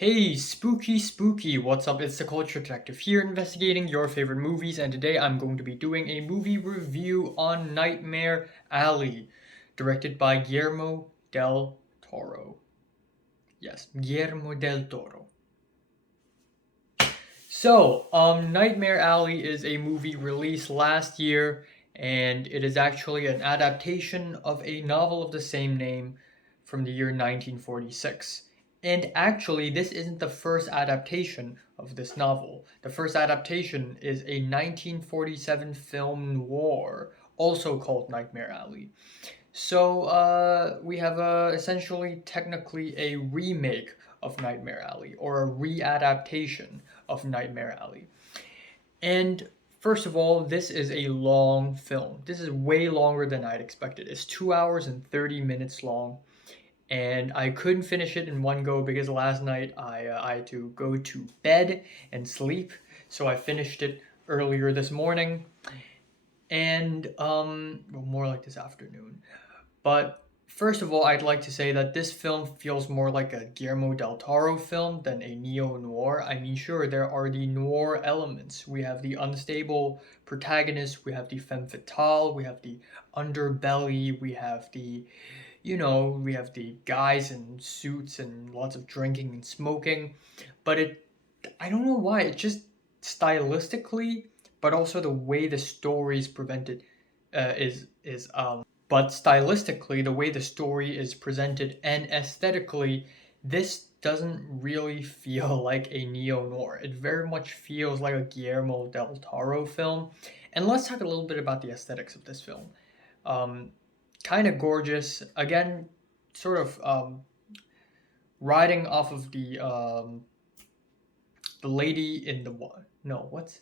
Hey, spooky, what's up? It's the Culture Detective here, investigating your favorite movies, and today I'm going to be doing a movie review on Nightmare Alley, directed by Guillermo del Toro. Yes, Guillermo del Toro. Nightmare Alley is a movie released last year, and it is actually an adaptation of a novel of the same name from the year 1946. And actually, this isn't the first adaptation of this novel. The first adaptation is a 1947 film noir, also called Nightmare Alley. We have essentially technically a remake of Nightmare Alley or a readaptation of Nightmare Alley. And first of all, this is a long film. This is way longer than I'd expected. It's 2 hours and 30 minutes long. And I couldn't finish it in one go because last night I had to go to bed and sleep. So I finished it earlier this morning and well, more like this afternoon. But first of all, I'd like to say that this film feels more like a Guillermo del Toro film than a neo-noir. I mean, sure, there are the noir elements. We have the unstable protagonist, we have the femme fatale, we have the underbelly, we have we have the guys in suits and lots of drinking and smoking. But I don't know why, it just stylistically, but also the way the story is prevented, is but stylistically, the way the story is presented and aesthetically, this doesn't really feel like a neo-noir. It very much feels like a Guillermo del Toro film. And let's talk a little bit about the aesthetics of this film. Um, kind of gorgeous. Again, sort of riding off of the lady in the water. No, what's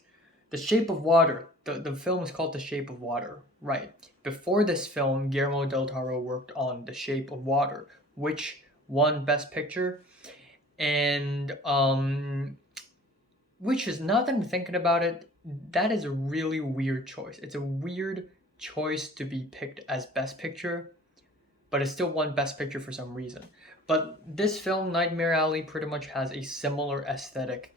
The Shape of Water. The film is called The Shape of Water. Right. Before this film, Guillermo del Toro worked on The Shape of Water, which won Best Picture. And which is, now that I'm thinking about it, that is a really weird choice. It's a weird choice to be picked as Best Picture, but it still won Best Picture for some reason. But this film, Nightmare Alley, pretty much has a similar aesthetic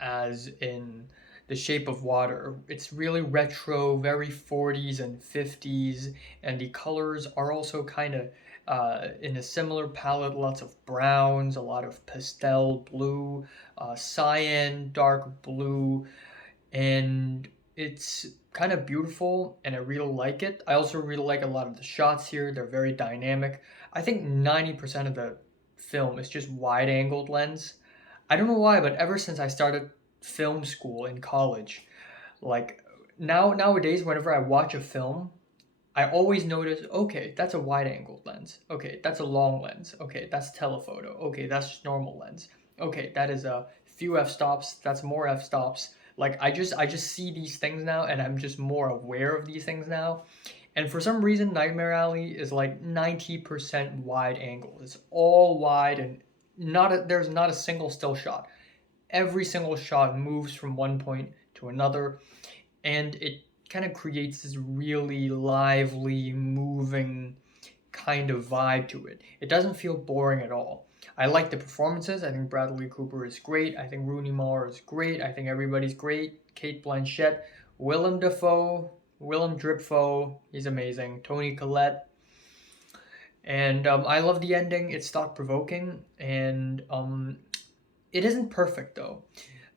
as in The Shape of Water. It's really retro, very 40s and 50s, and the colors are also kind of in a similar palette. Lots of browns, a lot of pastel blue, cyan, dark blue, and it's kind of beautiful and I really like it. I also really like a lot of the shots here. They're very dynamic. I think 90% of the film is just wide angled lens. I don't know why, but ever since I started film school in college, like nowadays whenever I watch a film, I always notice, okay, that's a wide angled lens. Okay, that's a long lens. Okay, that's telephoto. Okay, that's just normal lens. Okay, that is a few f-stops. That's more f-stops. Like I just see these things now and I'm just more aware of these things now. And for some reason Nightmare Alley is like 90% wide angle. It's all wide and there's not a single still shot. Every single shot moves from one point to another, and it kind of creates this really lively, moving kind of vibe to it. It doesn't feel boring at all. I like the performances. I think Bradley Cooper is great. I think Rooney Mara is great. I think everybody's great. Kate Blanchett, Willem Dafoe, Willem Dripfoe, he's amazing. Toni Collette. And I love the ending. It's thought provoking, and it isn't perfect though.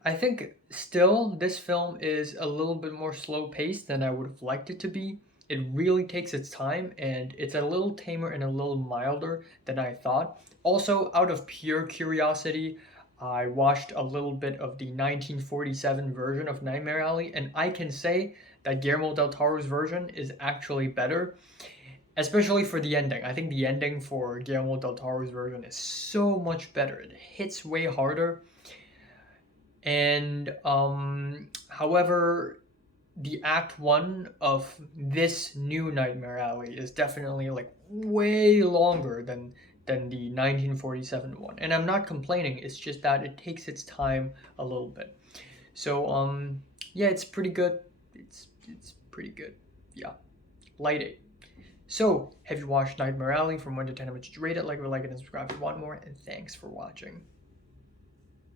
I think still this film is a little bit more slow paced than I would have liked it to be. It really takes its time and it's a little tamer and a little milder than I thought. Also, out of pure curiosity, I watched a little bit of the 1947 version of Nightmare Alley, and I can say that Guillermo del Toro's version is actually better, especially for the ending. I think the ending for Guillermo del Toro's version is so much better. It hits way harder. And however, the act one of this new Nightmare Alley is definitely like way longer than the 1947 one. And I'm not complaining, it's just that it takes its time a little bit. So yeah, it's pretty good. It's pretty good. Yeah. Light 8. So, have you watched Nightmare Alley? From 1 to 10, how much you rate it? Like it, and subscribe if you want more, and thanks for watching.